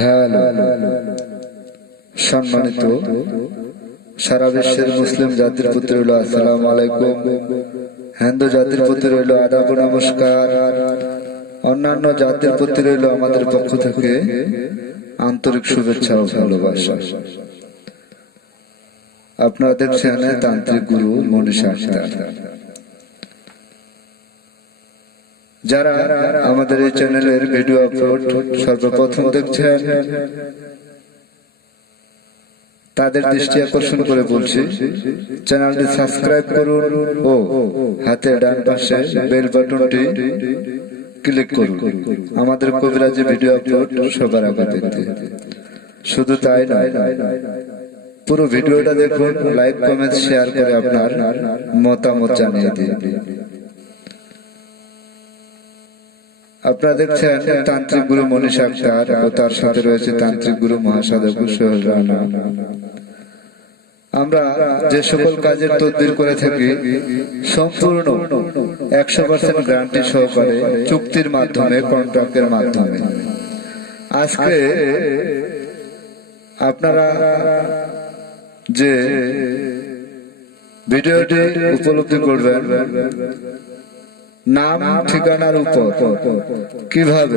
Hello, সম্মানিত সারা বিশ্বের মুসলিম জাতির প্রতি রইল আসসালামু আলাইকুম। হিন্দু জাতির প্রতি রইল আদাব নমস্কার। অন্যান্য জাতির প্রতি রইল আমাদের পক্ষ থেকে আন্তরিক শুভেচ্ছা ও ভালোবাসা। আপনারা দেখছেন তান্ত্রিক গুরু মনীষা আক্তার। যারা আমাদের এই চ্যানেলের ভিডিও আপলোড সর্বপ্রথম দেখছেন তাদের দৃষ্টি আকর্ষণ করে বলছি, চ্যানেলটি সাবস্ক্রাইব করুন ও হাতের ডান পাশে বেল বাটনটি ক্লিক করুন আমাদের কবিরাজি ভিডিও আপলোড সবার আগে পেতে। শুধু তাই নয়, পুরো ভিডিওটা দেখুন, লাইক কমেন্ট শেয়ার করে আপনার মতামত জানিয়ে দিন। আপনারা দেখছেন তান্ত্রিক গুরু মনীষা আক্তার ও তার সাথে রয়েছে তান্ত্রিক গুরু মহাসাধক সোহেল রানা। আমরা যে সকল কাজের তদবির করে থাকি সম্পূর্ণ 100% গ্যারান্টি সহকারে চুক্তির মাধ্যমে, কন্ট্রাক্টের মাধ্যমে। আজকে আপনারা যে ভিডিওটি উপলব্ধি করবেন নাম ঠিকানার উপর কিভাবে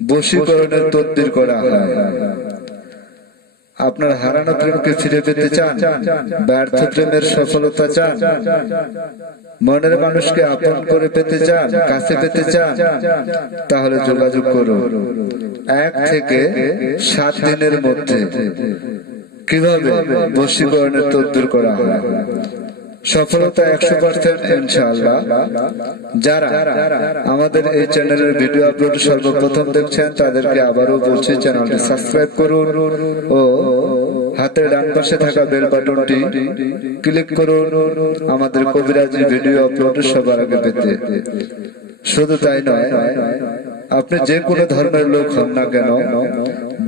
বশীকরণের তদবির করা হয়। আপনার হারানো প্রেমকে ফিরে পেতে চান, ব্যর্থ প্রেমের সফলতা চান, মনের মানুষকে আপন করে পেতে চান, কাছে পেতে চান, তাহলে যোগাযোগ করুন। 1 থেকে 7 দিনের মধ্যে কিভাবে বশীকরণের তদবির করা হয়, সফলতা 100% ইনশাআল্লাহ। যারা আমাদের এই চ্যানেলের ভিডিও আপলোড সর্বপ্রথম দেখছেন তাদেরকে আবারও বলছি, চ্যানেলটি সাবস্ক্রাইব করুন ও হাতের ডান পাশে থাকা বেল বাটনটি ক্লিক করুন আমাদের কবিরাজি ভিডিও আপলোড সবার আগে পেতে। শুধু তাই নয়, আপনি যে কোনো ধর্মের লোক হন না কেন,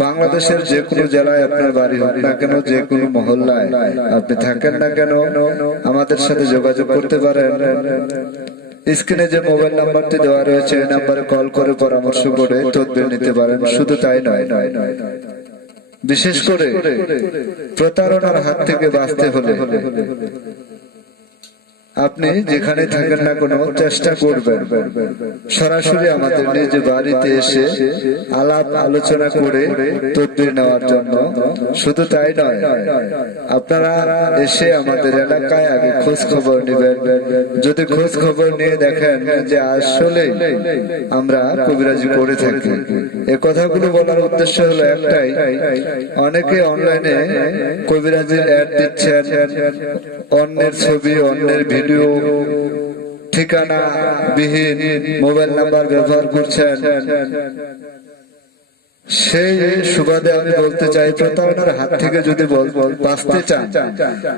বাংলাদেশের যে কোনো জেলায় আপনার বাড়ি হোক না কেন, যে কোনো মহল্লায় আপনি থাকেন না কেন, আমাদের সাথে যোগাযোগ করতে পারেন। স্ক্রিনে যে মোবাইল নাম্বারটি দেওয়া রয়েছে এই নাম্বারে কল করে পরামর্শ করে তদবির নিতে পারেন। শুধু তাই নয়, বিশেষ করে প্রতারণার হাত থেকে বাঁচতে হলে আপনি যেখানে থাকেন না কোনো চেষ্টা করবেন সরাসরি আমাদের নিজ বাড়িতে এসে আলাপ আলোচনা করে তদবির নেওয়ার জন্য। শুধু তাই নয়, আপনারা এসে আমাদের এলাকায় আগে খোঁজ খবর নেবেন। যদি খোঁজ খবর নিয়ে দেখেন যে আসলে আমরা কবিরাজি করে থাকি, এ কথাগুলো বলার উদ্দেশ্য হলো একটাই, অনেকে অনলাইনে কবিরাজির অ্যাড দিচ্ছেন, অন্যের ছবি, অন্যের ভিডিও, ঠিকানা বিহীন মোবাইল নাম্বার ব্যবহার করছেন। সেই সুবাদে আমি বলতে চাই, প্রতারণার হাত থেকে যদি বাঁচতে চান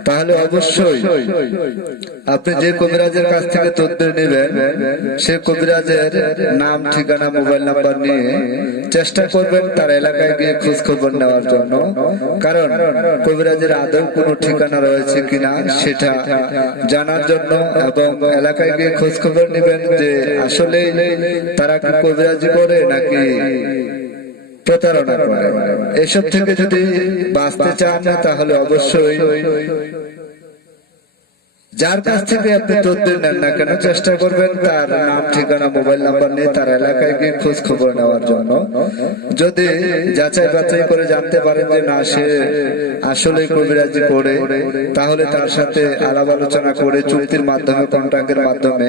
তাহলে অবশ্যই আপনি যে কবিরাজের কাছ থেকে তদবির নেবেন সে কবিরাজের নাম, ঠিকানা, মোবাইল নাম্বার নিয়ে চেষ্টা করবেন তার এলাকায় গিয়ে খোঁজ খবর নেওয়ার জন্য। কারণ কবিরাজের আদৌ কোনো ঠিকানা রয়েছে কিনা সেটা জানার জন্য, এবং এলাকায় গিয়ে খোঁজ খবর নেবেন যে আসলে তারা কি কবিরাজি করে নাকি প্রতারণা করে। এসব থেকে যদি বাঁচতে চান তাহলে অবশ্যই যার কাছ থেকে আপনি তদবির নেন না কেন চেষ্টা করবেন তার নাম, ঠিকানা, মোবাইল নাম্বার নিয়ে তার এলাকায় গিয়ে খোঁজ খবর নেওয়ার জন্য। যদি যাচাই বাছাই করে জানতে পারেন যে না, সে আসলে কবিরাজি করে, তাহলে তার সাথে আলাপ আলোচনা করে চুক্তির মাধ্যমে, কন্ট্রাক্টের মাধ্যমে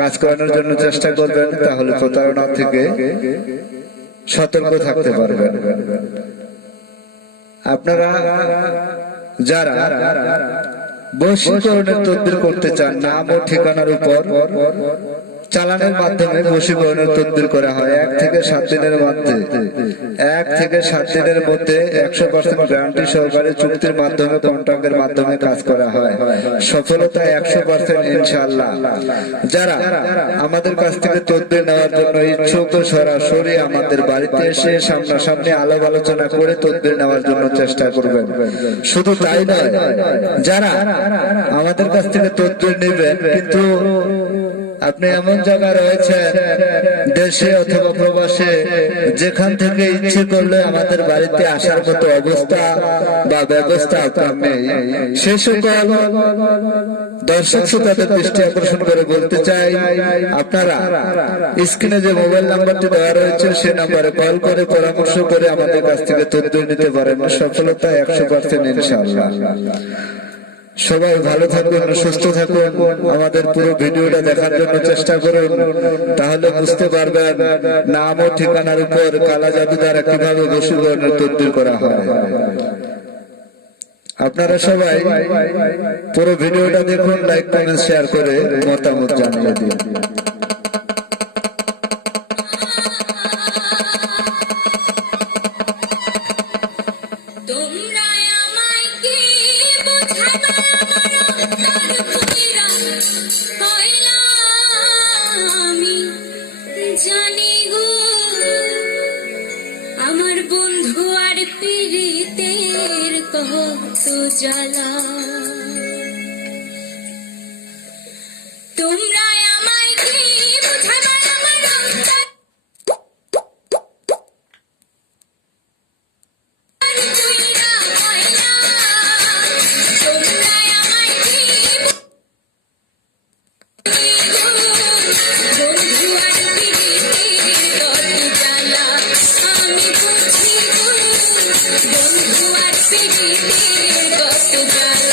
কাজ করানোর জন্য চেষ্টা করবেন। তাহলে প্রতারণা থেকে সতর্ক থাকতে পারবেন। আপনারা যারা বশীকরণের তদবির করতে চান, নাম ও ঠিকানার উপর চালানের মাধ্যমে বশীকরণের তদবির করা হয়। 1 থেকে 7 দিনের মধ্যে 100% গ্যারান্টি সহকারে চুক্তির মাধ্যমে, কন্ট্রাক্টের মাধ্যমে কাজ করা হয়। সফলতা 100% ইনশাআল্লাহ। যারা আমাদের কাছ থেকে তদবির নেওয়ার জন্য ইচ্ছুক, সরাসরি আমাদের বাড়িতে এসে সামনাসামনি আলাপ আলোচনা করে তদবির নেওয়ার জন্য চেষ্টা করবেন। শুধু তাই নয়, যারা আমাদের কাছ থেকে তদবির নেবেন কিন্তু আপনি এমন জায়গায় রয়েছেন দেশে অথবা প্রবাসে, যেখান থেকে ইচ্ছে করলে আমাদের বাড়িতে আসার মতো অবস্থা বা ব্যবস্থা আপনার নেই, সে সকল দর্শক শ্রোতাদের দৃষ্টি আকর্ষণ করে বলতে চাই, আপনারা স্ক্রিনে যে মোবাইল নাম্বারটি দেওয়া রয়েছে সে নাম্বারে কল করে পরামর্শ করে আমাদের কাছ থেকে তথ্য নিতে পারেন। সফলতা 100% ইনশাআল্লাহ। সবাই ভালো থাকুন, সুস্থ থাকুন, আমাদের পুরো ভিডিওটা দেখার জন্য চেষ্টা করুন, তাহলে বুঝতে পারবেন নাম ও ঠিকানার উপর কালা জাদু দ্বারা কিভাবে বশীকরণের তদবির করা হয়। আপনারা সবাই পুরো ভিডিওটা দেখুন, লাইক কমেন্ট শেয়ার করে মতামত জানিয়ে দিন। আমার বন্ধু আর পীড়িতের কত জ্বালা, তোমরা আমায় কি বুঝাবার আমার অন্তর কইরা কইলা, তোমরা আমায় কি বন্ধু আর পীড়িতের কত জ্বালা, আমি বুঝি বন্ধু আর পীড়িতের কত জ্বালা।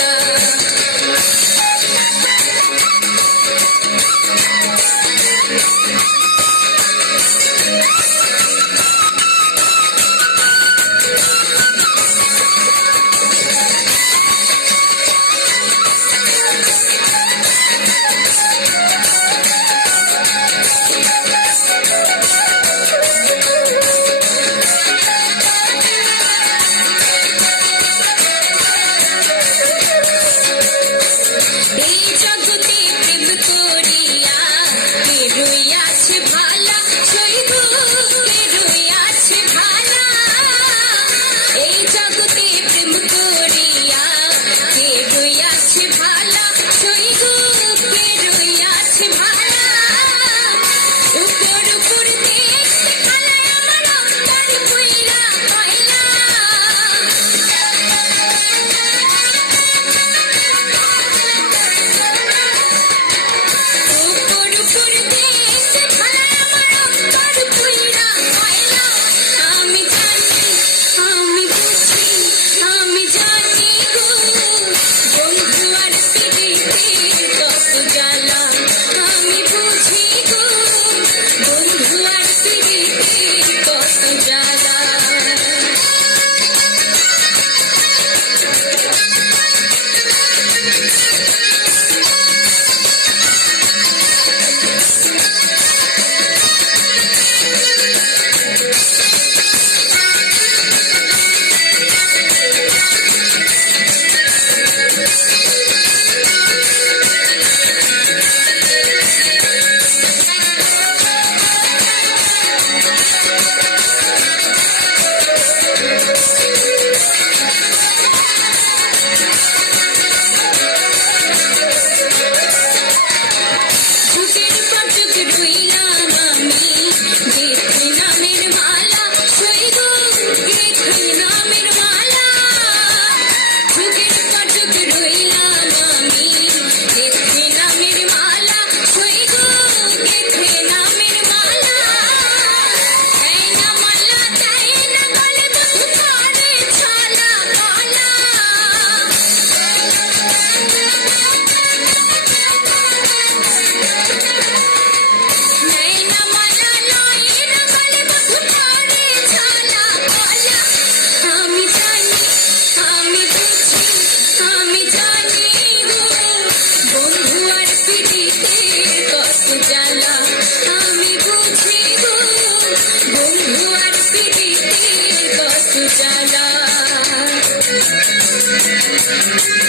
Thank you.